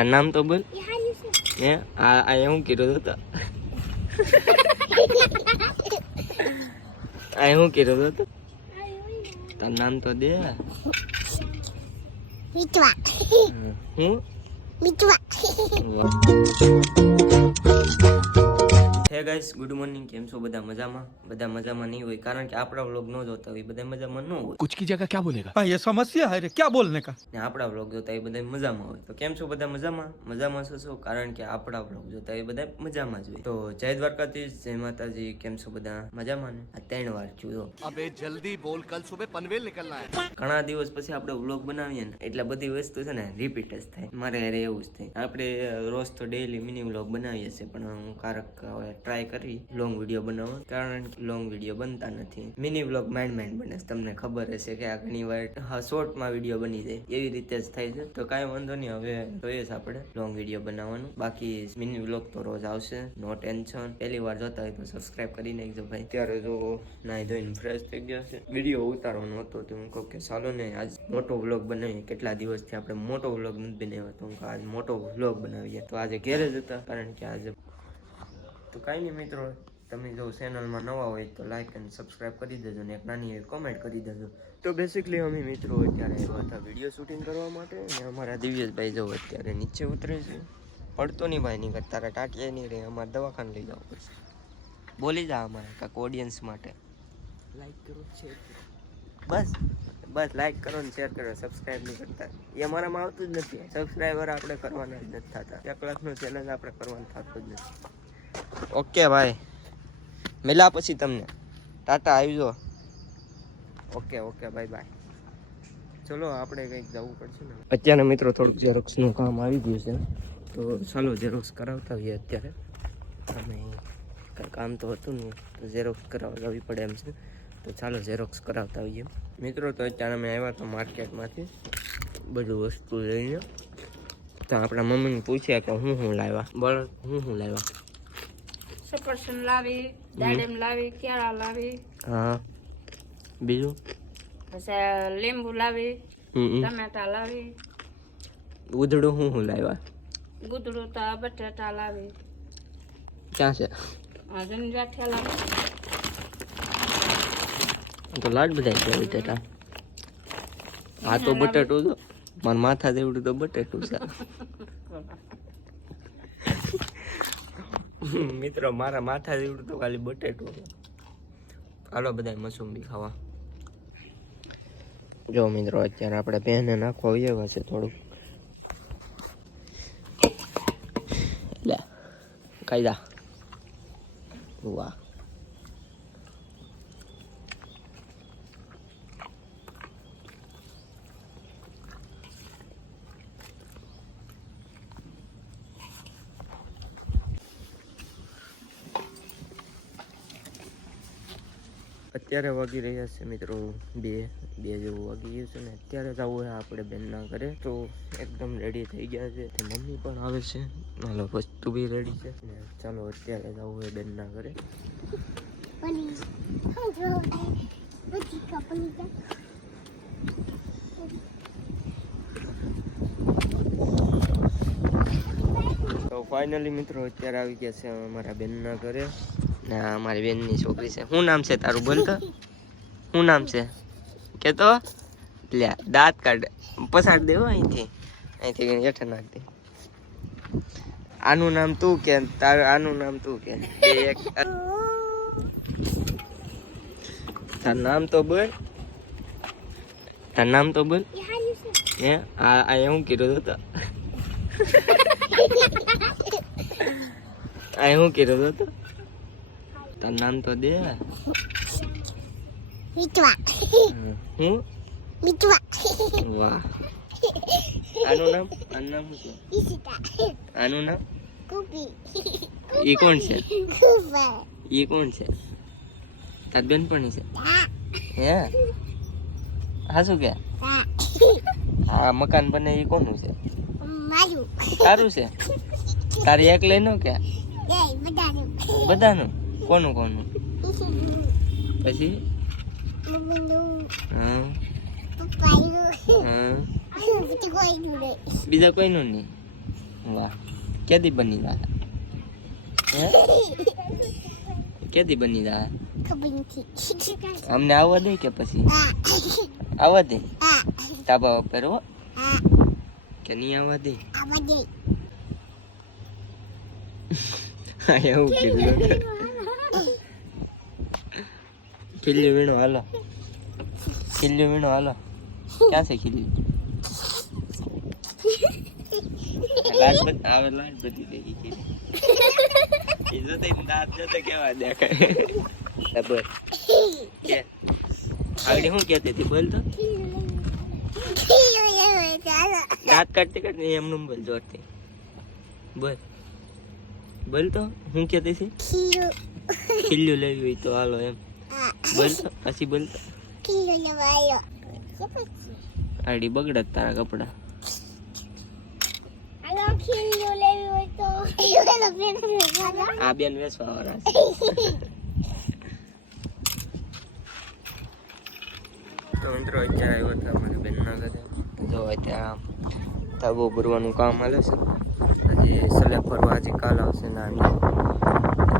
તારું નામ તો બોલ. હે આ હું કીધું તો આ હું કીધું તો તારું નામ તો દે. મિતવા હું મિતવા. હે ગાઈસ, ગુડ મોર્નિંગ. કેમ છો બધા? મજામાં? બધા મજામાં નહીં હોય, કારણ કે આપણા વ્લોગ ન જોતા હોય બધા મજામાં ન હોય. कुछ की जगह क्या बोलेगा? हाँ, ये समस्या है रे, क्या बोलने का? ને આપણા વ્લોગ જોતા એ બધા મજામાં હોય. તો કેમ છો બધા? મજામાં? મજામાં છો? કારણ કે આપણા વ્લોગ જોતા એ બધા મજામાં જ હોય. તો જય દ્વારકાધીશ, જય માતાજી. કેમ છો બધા? મજામાં ને? આ 3 વાર થયું. अबे जल्दी बोल, कल सुबह पनवेल निकलना है. ઘણા દિવસ પછી આપણે વ્લોગ બનાવીએ ને એટલે બધી વસ્તુ છે ને રિપીટ જ થાય. મારે હારે એવું જ થાય. આપણે રોજ તો ડેઈલી મિની વ્લોગ બનાવીએ છીએ, પણ હું કારક હવે ટ્રાય કરી લોંગ વિડીયો બનાવવા, કારણ કે લોંગ વિડીયો બનતા નથી. મિની વ્લોગ માઇન્ડ બને છે. તમને ખબર હશે કે આ ઘણી વાર શોર્ટમાં વિડીયો બની જાય, એવી રીતે જ થાય છે. તો કાંઈ વાંધો નહીં, હવે જોઈએ છે આપણે લોંગ વિડીયો બનાવવાનું. બાકી મિની વ્લોગ તો રોજ આવશે, નો ટેન્શન. પહેલી વાર જોતા હોય તો સબસ્ક્રાઇબ કરી નાખજો ભાઈ. ત્યારે જો નાઈ ધોઈને ફ્રેશ થઈ ગયા છે, વિડીયો ઉતારવાનો હતો તો હું કહું કે ચાલો ને આજ મોટો વ્લોગ બનાવીએ. કેટલા દિવસથી આપણે મોટો વ્લોગ નથી બનાવ્યો, તો હું કહું આજ મોટો વ્લોગ બનાવીએ. તો આજે ઘેર જ હતા, કારણ કે આજે તો કાંઈ નહીં મિત્રો, તમે જો ચેનલમાં નવા હોય તો લાઈક અને સબસ્ક્રાઇબ કરી દેજો ને એક નાની એવી કોમેન્ટ કરી દેજો. તો બેસિકલી અમે મિત્રો અત્યારે આવ્યા હતા વિડીયો શૂટિંગ કરવા માટે, અને અમારા દિવ્યેશભાઈ જો અત્યારે નીચે ઉતરે છે. પડતો નહીં ભાઈ, નહીં તારા ટાટિયા નહીં રહે, અમારે દવાખાને લઈ જવું પડશે. બોલી જા અમારે કાંઈક ઓડિયન્સ માટે. લાઈક કરો, શેર કરો, બસ લાઈક કરો ને શેર કરો. સબસ્ક્રાઇબ નહીં કરતા, એ અમારામાં આવતું જ નથી. સબસ્ક્રાઈબર આપણે કરવાના જ નથી થતા. 1 લાખનું ચેલેન્જ આપણે કરવાનું થતું જ નથી. ઓકે ભાઈ, મિલા પછી તમને ટાટા આવજો. Okay bye bye. ચલો આપણે કંઈક જવું પડશે ને. અત્યારે મિત્રો થોડુંક ઝેરોક્સનું કામ આવી ગયું છે, તો ચાલો ઝેરોક્સ કરાવતા હોઈએ. અત્યારે અમે કંઈ કામ તો હતું નહીં, તો ઝેરોક્સ કરાવવા જવી પડે એમ છે. તો ચાલો ઝેરોક્સ કરાવતા હોઈએ મિત્રો. તો અત્યારે અમે આવ્યા તો માર્કેટમાંથી બધું વસ્તુ લઈને. તો આપણા મમ્મીને પૂછ્યા કે હું લાવ્યા, બોલો હું લાવ્યા. સફરજન લાવી, દાડમ લાવી, કેળા લાવી, હા બીજું પછી લીંબુ લાવી, ટમેટા લાવી, ઉધડું હું લાવ્યા. ગુદડું તો બટેટા લાવી. ક્યાં છે? જંજાઠિયા લાવી. તો લાડ બધા છે બટેટા. આ તો બટેટું તો મારા માથા જેવડું તો બટેટું છે. મિત્રો મારા માથા જેવડું તો ખાલી બટેટું. હાલો બધા મસુંબી ખાવા. જો મિત્રો અત્યારે આપણે પહેને નાખવા આવ્યા છે થોડુંક. લે કાયદા વાહ. અત્યારે વાગી રહ્યા છે મિત્રો 2 જેવું વાગી ગયું છે ને. અત્યારે જવું હોય આપણે બેનના ઘરે, તો એકદમ રેડી થઈ ગયા છે. મમ્મી પણ આવે છે, હાલો વસ્તુ બી રેડી છે ને. ચાલો અત્યારે જવું હોય બેનના ઘરે. તો ફાઇનલી મિત્રો અત્યારે આવી ગયા છે અમારા બેનના ઘરે. ના અમારી બેનની છોકરી છે. શું નામ છે તારું? બોલ તો શું નામ છે કે તો. લે દાંત કાઢ, પસાડ દેવો અહીંથી હેઠળ નાખ દે. આનું નામ તું કે તારું? આનું નામ તું કે? તારું નામ તો બોલ, તારું નામ તો બોલ. હે આ હું કીધું તો આ હું કીધું તો તારું નામ તો દે. મિતવા હું મિતવા. વાહ. આનું નામ શું છે? આનું નામ ઈ કોણ છે? ઈ કોણ છે? તાર બેનપણી છે? હે હા શું કે? આ મકાન બને ઈ કોનું છે? તારું છે? તારી એક લઈ કે બધાનું? કોનું? પછી બીજા કોઈનું નહીં. વાહ કેદી બની જાય કેદી બની જાય ખબર નથી. અમને આવવા દે કે પછી આવવા દે તાબા ઉપર હો કે નહીં આવવા દે આવા દે. એવું કીધું ખીલ્યું વીણો હાલો ખીલ્યું વીણો હાલો ક્યાં છે ખીલ્યું લાડબત્તી આવે લાડબત્તી દેખી ખીલી એ જોતે દાંત જોતે કેવા દેખાય બસ કે આગળ શું કહેતી હતી બોલ તો દાંત કાઢતી કાઢતી એમનું બોલ જોરથી બોલ બોલ તો શું કહેતી છે ખીલ્યું લેવી હોય તો હાલો એમ બોલ તો પછી બોલ તો આડી બગડત તારા કપડા આ બેન વેચવા વાળા તો મિત્રો અત્યારે આવ્યો હતા મારી બેનના ઘરે જો અત્યારે તાબો ભરવાનું કામ હાલે છે હજી સલેબ ફરવા હજી કાલ આવશે ના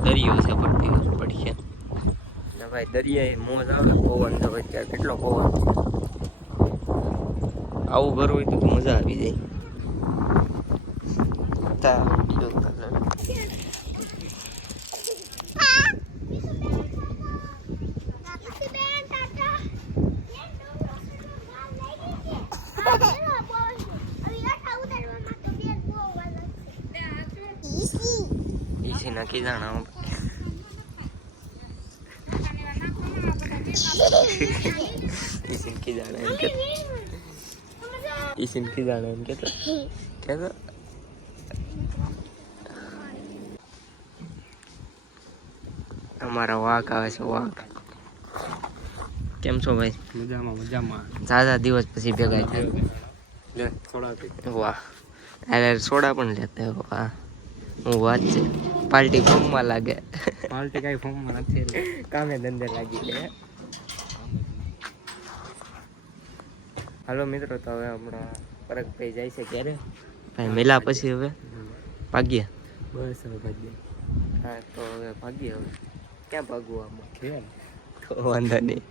દરિયો છે પડતી પડશે ને ભાઈ દરિયાએ મોજ આવે પવન તો અત્યારે કેટલો પવન આવું ભરવું હોય તો મજા આવી જાય ઈસી નક્કી જાણા ઈસી નક્કી જાણા એમ કે ઈસી નક્કી જાણા એમ કે અમારા વાઘ આવે છે વાઘ કેમ છો ભાઈ મજામાં મજામાં. દાદા દિવસ પછી ભેગા થયા વાહ અરે સોડા પણ લેતા વાહ હું વાત છે પાર્ટી ફોર્મમાં લાગે પાર્ટી કઈ ફોર્મમાં નથી કામે ધંધે લાગી લે હાલો મિત્રો તો હવે હમણાં પરગભાઈ જાય છે ક્યારે ભાઈ મેલા પછી હવે ભાગ્યા બસ હવે ભાઈ હા તો હવે ભાગ્યા હવે ક્યાં ભાગવું આમાં ખેલ તો વાંધો નહીં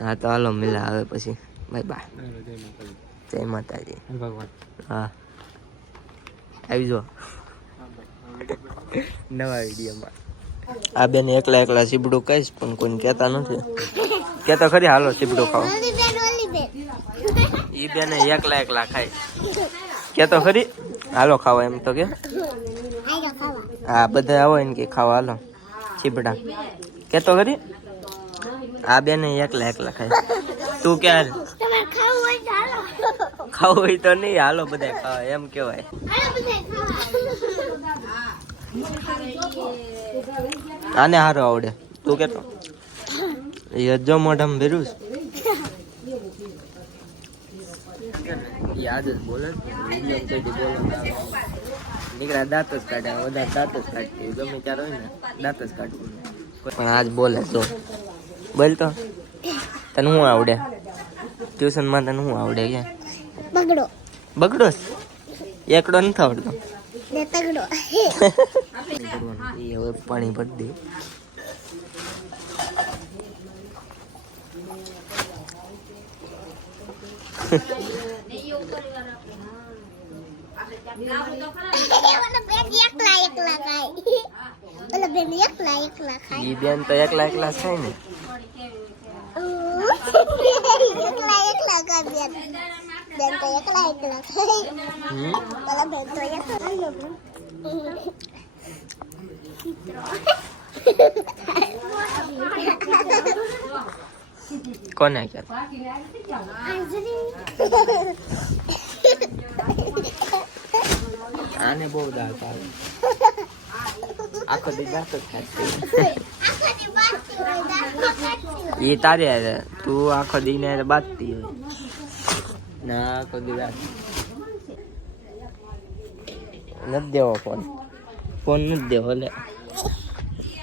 હા તો હાલો મેલા આવે પછી બાય બાય જય માતાજી ભગવાન હા આવી જો નવા વિડીયોમાં આ બેન એકલા એકલા સીબડું કહીશ પણ કોઈને કહેતા નથી કહેતો ખરી હાલો સીબડું ખાવ ઈ બેને એકલા એકલા ખાય કહેતો ખરી હાલો ખાવા એમ તો કે હા બધા આવો ને કે ખાવા હાલો સીબડા કહેતો ખરી આ બેને એકલા એકલા ખાય તું કે હાલ ખાવું હોય તો નહીં હાલો બધા ખાવા એમ કેવાય આને હારો આવડે તું કેતો જો મોઢામાં ભેરું યાદ જ બોલે નીકળ્યા દાંત જ કાઢ્યા વધારે દાંત જ કાઢતી ગમે ત્યારે હોય ને દાંત જ કાઢવું પણ આજ બોલે તો બોલ તો તને શું આવડે ટ્યુશનમાં તને શું આવડે કે બગડો બગડો એકડો નથી આવડતો ને તગડો એ હવે પાણી ભરી દે ઈ બેન તો એકલા એકલા થાય ને કોને આને બહુ દાળ ભાવે આખો દી દાંત જ ખાતી એ તારે તું આખો દી ને બાંધતી હોય ના આખો દી દાંત નથી દેવો ફોન નથી દેવો લે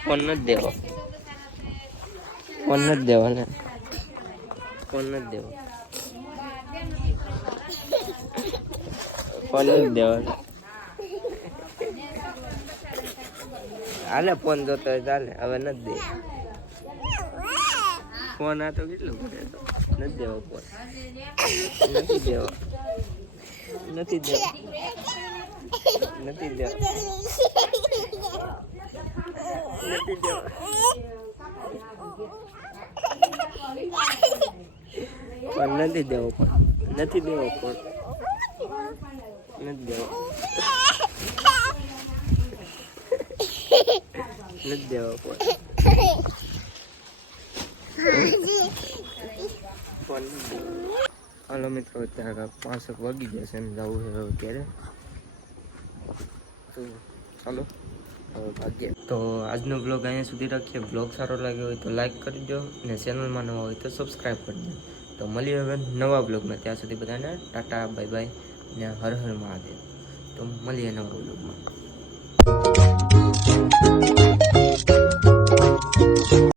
ફોન નથી દેવો ફોન નથી દેવો ને ફોન નથી દેવો ફોન નથી દેવો હાલે ફોન જોતો હોય ચાલે, હવે નથી દે ફોન. આ તો કેટલું પડે તો નથી દેવો ફોન, નથી દેવો, નથી દેવો, નથી દેવો, નથી દેવો. ફોન નથી દેવો, ફોન નથી દેવો, ફોન નથી દેવો, નથી દેવો ફોન. ફોન હાલો મિત્રો, અત્યારે 5 વાગી જશે એમ જવું છે હવે ક્યારે. તો ચાલો હવે ભાગ્ય. તો આજનો બ્લોગ અહીંયા સુધી રાખીએ. બ્લોગ સારો લાગ્યો હોય તો લાઈક કરી દો અને ચેનલમાં નવા હોય તો સબસ્ક્રાઈબ કરી દો. તો મળીએ હવે નવા બ્લોગમાં. ત્યાં સુધી બધાને ટાટા બાય બાય ને હર હર મહાદેવ. તો મળીએ નવા બ્લોગમાં.